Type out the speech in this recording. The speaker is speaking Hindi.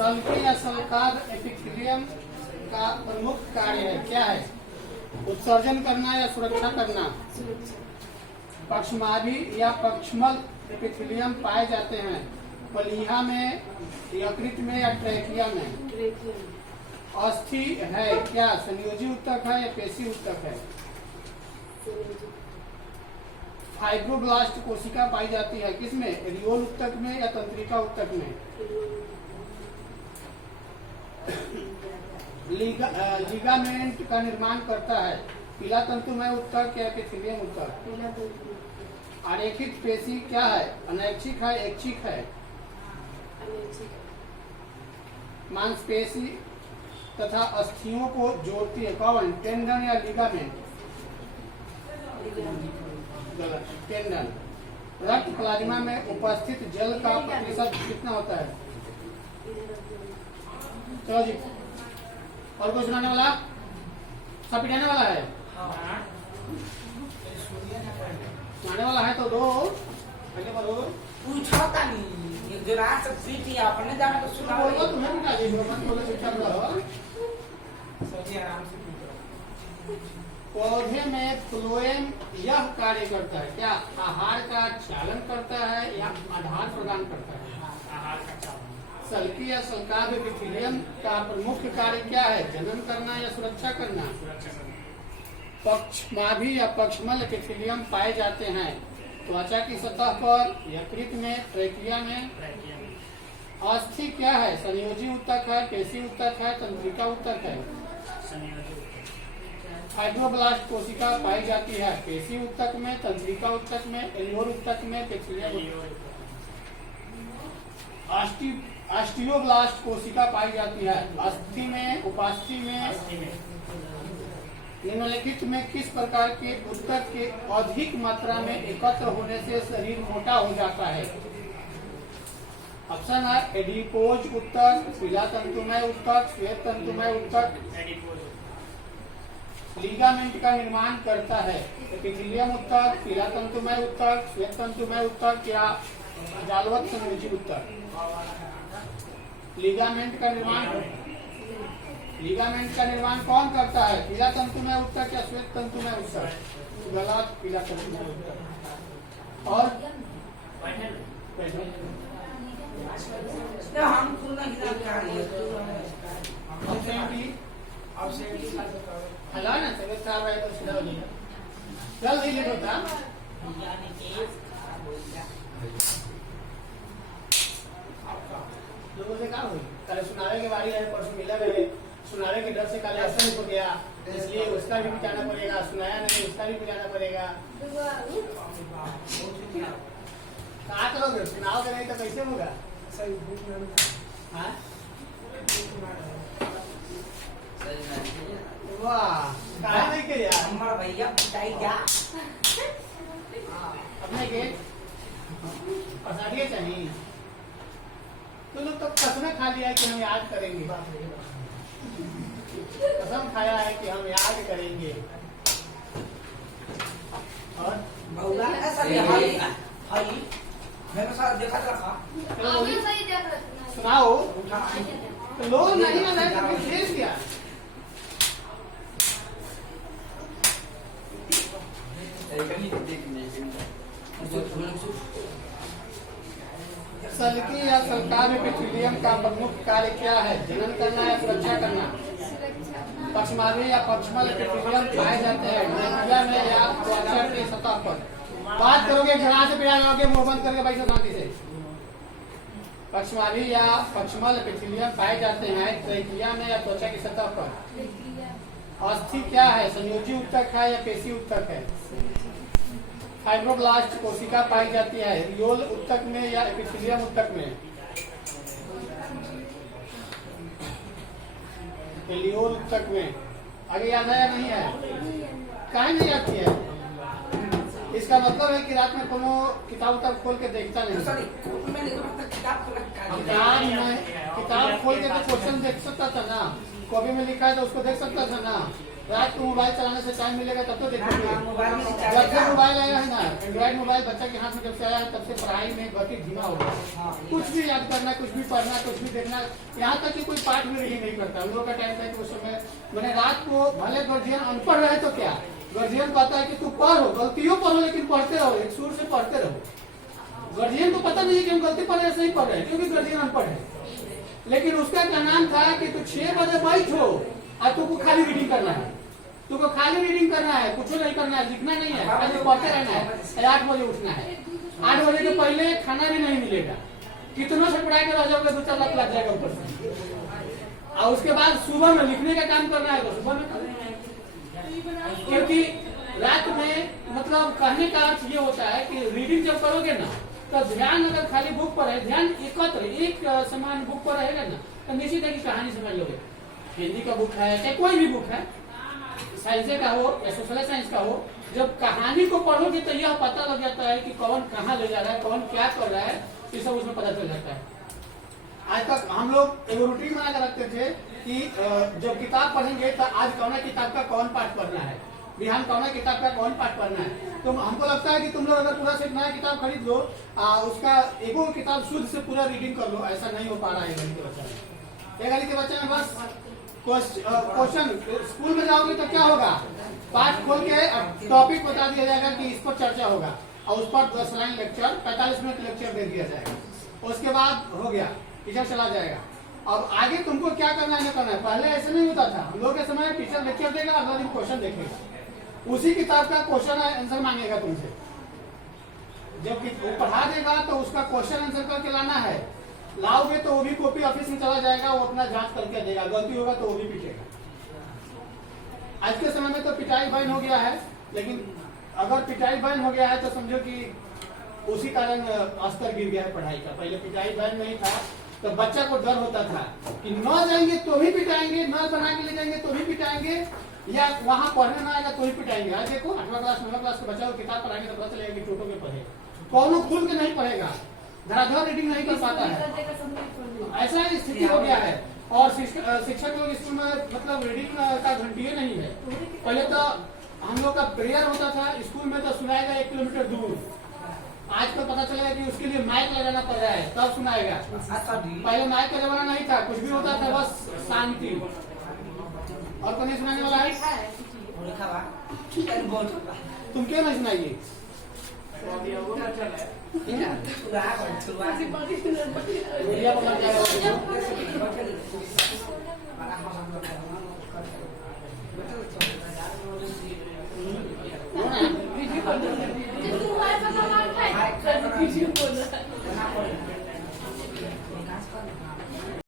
सल्की या सल्काद एपिथेलियम का प्रमुख कार्य है क्या है? उत्सर्जन करना या सुरक्षा करना। पक्षमाभी या पक्षमल एपिथेलियम पाए जाते हैं प्लीहा में, यकृत में या ट्रैकिया में। अस्थि है क्या? संयोजी ऊतक है या पेशी ऊतक है? फाइब्रोब्लास्ट कोशिका पाई जाती है किसमें? एरियोल ऊतक में या तंत्रिका ऊतक में? लिगामेंट का निर्माण करता है पीला तंतुमय ऊतक या एपिथेलियम ऊतक। आरेखित पेशी क्या है? अनैच्छिक है, ऐच्छिक है? मांसपेशी तथा अस्थियों को जोड़ती है कौन? टेंडन या लिगामेंट? गलत, टेंडन। रक्त प्लाज्मा में उपस्थित जल का प्रतिशत कितना होता है? चलो जी, और कोई सुनाने वाला? सब पिटाने वाला है? सुनाने वाला है तो दो पहले बोलो। पूछता नहीं जरा सब सीटी आपने जाना तो सुना बोलो, तुम्हें भी डालिए मत बोलो, चुपचाप रहो। सही आराम से पूछो। पौधे में फ्लोएम यह कार्य करता है क्या? आहार का चालन करता है या आधार प्रदान करता है? आहार का चालन। सल्की या सल्काद एपिथेलियम का प्रमुख कार्य क्या है? जनन करना या सुरक्षा करना? पक्षमाभी या पक्षमल एपिथेलियम पाए जाते हैं त्वचा की सतह पर, यकृत में, ट्रैकिया में। अस्थि क्या है? संयोजी ऊतक है, पेशी ऊतक है, तंत्रिका ऊतक है? फाइब्रोब्लास्ट कोशिका पाई जाती है पेशी ऊतक में, तंत्रिका ऊतक में, एरियोल ऊतक में, एपिथेलियम। ऑस्टियोब्लास्ट कोशिका पाई जाती है अस्थि में, उपास्थि में। निम्नलिखित में किस प्रकार के ऊतक के अधिक मात्रा में एकत्र होने से शरीर मोटा हो जाता है? ऑप्शन है एडिपोज ऊतक, पीला तंतुमय ऊतक, श्वेत तंतुमय ऊतक। लिगामेंट का निर्माण करता है एपिथेलियम ऊतक, पीला तंतुमय ऊतक, श्वेत तंतुमय ऊतक या जालवत संयोजी ऊतक। लिगामेंट का निर्माण कौन करता है? पीला तंतुमय ऊतक या श्वेत तंतुमय ऊतक? गलत, पीला तंतुमय ऊतक। और हम सुनना ही कार्य हला ना तबियत खराब है तो सीधा हो जाएगा। चल नहीं लेट होता। लोगों से कहा हुई कल सुनावे के बारी है, परसों मिला गए सुनावे के डर से कल ऐसा हो गया, इसलिए उसका भी जाना पड़ेगा। सुनाया नहीं, उसका भी जाना पड़ेगा। कहा करोगे? सुनाओगे नहीं तो कैसे होगा? हाँ? वाह, कहा नहीं के यार हमारा भैया पिटाई क्या? अपने के पसाड़िए चाहिए तो लोग तो कसम खा लिया है कि हम याद करेंगे। कसम खाया है कि हम याद करेंगे। और बहुला ऐसा नहीं हाई मैंने सारा देखा रखा। चलो बोलिए, सुनाओ। तो लोग नहीं आ रहे तो फिर शेष क्या? सल्की या सल्काद एपिथेलियम का प्रमुख कार्य क्या है? जनन करना या सुरक्षा करना। पक्षमाभी या पक्षमल एपिथेलियम पाए जाते हैं ट्रैकिया में या त्वचा की सतह पर। बात करोगे घड़ा से पिला जाओगे, मुंह बंद करके बैठो शांति से। पक्षमाभी या पक्षमल एपिथेलियम पाए जाते हैं ट्रैकिया में या त्वचा की सतह पर। अस्थि क्या है? संयोजी ऊतक है या पेशी ऊतक है? फाइब्रोब्लास्ट कोशिका पाई जाती है एरियोल ऊतक में या एपिथेलियम ऊतक में? एरियोल ऊतक में। आगे याद है या नहीं है? काहे नहीं आती है? इसका मतलब है कि रात में कोनो किताब खोल के देखता नहीं। किताब खोल के तो क्वेश्चन देख सकता था ना, कॉपी में लिखा है तो उसको देख सकता था ना। रात को मोबाइल चलाने से टाइम मिलेगा तब तो देखोगे। हाँ, मोबाइल में रिचार्ज जब से करना। मोबाइल आया है ना, एंड्रॉइड मोबाइल बच्चा के हाथ में जब से आया है तब से पढ़ाई में गति धीमा हो गया। हाँ। कुछ भी याद करना, कुछ भी पढ़ना, कुछ भी देखना, यहाँ तक कि कोई पाठ भी रीडिंग नहीं करता। उन लोगों का टाइम था कि उस समय मैंने रात को भले गार्जियन अनपढ़ रहे तो क्या, गार्जियन कहता है कि तू पढ़ो, गलतियों पढ़ो लेकिन पढ़ते रहो, एक सुर से पढ़ते रहो। गार्जियन को पता नहीं है कि हम गलती पढ़ रहे सही पढ़ रहे हैं, क्योंकि गार्जियन अनपढ़ है। लेकिन उसका क्या नाम था कि तू 6 बजे बैठो और तुमको खाली रीडिंग करना है, तुमको खाली रीडिंग करना है, कुछ नहीं करना है, लिखना नहीं है, खाली पढ़ते रहना है। 8 बजे उठना है, 8 बजे के पहले खाना भी नहीं मिलेगा, कितना से पढ़ाई के रह जाओगे 2-4 लाख लग जाएगा ऊपर से। और उसके बाद सुबह में लिखने का काम करना है तो सुबह में करना है, क्योंकि रात में मतलब कहने का अर्थ ये होता है कि रीडिंग जब करोगे ना तो ध्यान अगर खाली बुक पर है, ध्यान एकत्र एक समान बुक पर रहेगा ना तो निश्चित है कि कहानी समझ लोगे। हिंदी का बुक है चाहे कोई भी बुक है, साइंस का हो या सोशल साइंस का हो, जब कहानी को पढ़ोगे तो यह पता लग जाता है कि कौन कहाँ ले जा रहा है, कौन क्या कर रहा है, ये सब उसमें पता चल जाता है। आज तक हम लोग एक रूटीन बना कर रखते थे कि जब किताब पढ़ेंगे तो आज कौन किताब का कौन पाठ पढ़ना है, बिहान कौन किताब का कौन पाठ पढ़ना है। तो हमको लगता है कि तुम लोग अगर पूरा सेट नया किताब खरीद लो, उसका एगो किताब शुद्ध से पूरा रीडिंग कर लो, ऐसा नहीं हो पा रहा है गली के बच्चे में। गली के बच्चे में बस क्वेश्चन, स्कूल में जाओगे तो क्या होगा, पाठ खोल के टॉपिक बता दिया जाएगा कि इस पर चर्चा होगा और उस पर 10 लाइन लेक्चर, 45 मिनट लेक्चर दे दिया जाएगा। उसके बाद हो गया, टीचर चला जाएगा। अब आगे तुमको क्या करना है, करना है। पहले ऐसा नहीं होता था, हम लोग के समय टीचर लेक्चर देगा, अगला दिन क्वेश्चन देखेगा, उसी किताब का क्वेश्चन आंसर मांगेगा तुमसे। जब वो पढ़ा देगा तो उसका क्वेश्चन आंसर करके लाना है, लाओगे तो वो भी कॉपी ऑफिस में चला जाएगा, वो अपना जांच करके देगा, गलती होगा तो वो भी पीटेगा। आज के समय में तो पिटाई बैन हो गया है, लेकिन अगर पिटाई बैन हो गया है तो समझो कि उसी कारण स्तर गिर गया है पढ़ाई का। पहले पिटाई बैन नहीं था तो बच्चा को डर होता था कि न जाएंगे तो भी पिटाएंगे, न बना के ले जाएंगे तो भी पिटाएंगे, या वहाँ पढ़ने ना आएगा तो ही पिटाएंगे। आज देखो 8वां क्लास 9वां क्लास के बच्चा को किताब पढ़ाएंगे तो पता चलेगा कि टोटो के पढ़े, कौन खुल के नहीं पढ़ेगा, धराधर रीडिंग नहीं कर पाता है। ऐसा स्थिति हो गया है। और शिक्षक लोग स्कूल में मतलब रीडिंग का घंटिये नहीं है। पहले तो हम लोग का प्रेयर होता था स्कूल में तो सुनाएगा 1 किलोमीटर दूर, आज तो पता चलेगा कि उसके लिए माइक लगाना पड़ रहा है तब सुनाएगा। पहले माइक का जमाना नहीं था, कुछ भी होता था बस शांति। और कौन सुनाने वाला है, तुम क्यों नहीं सुनाइए?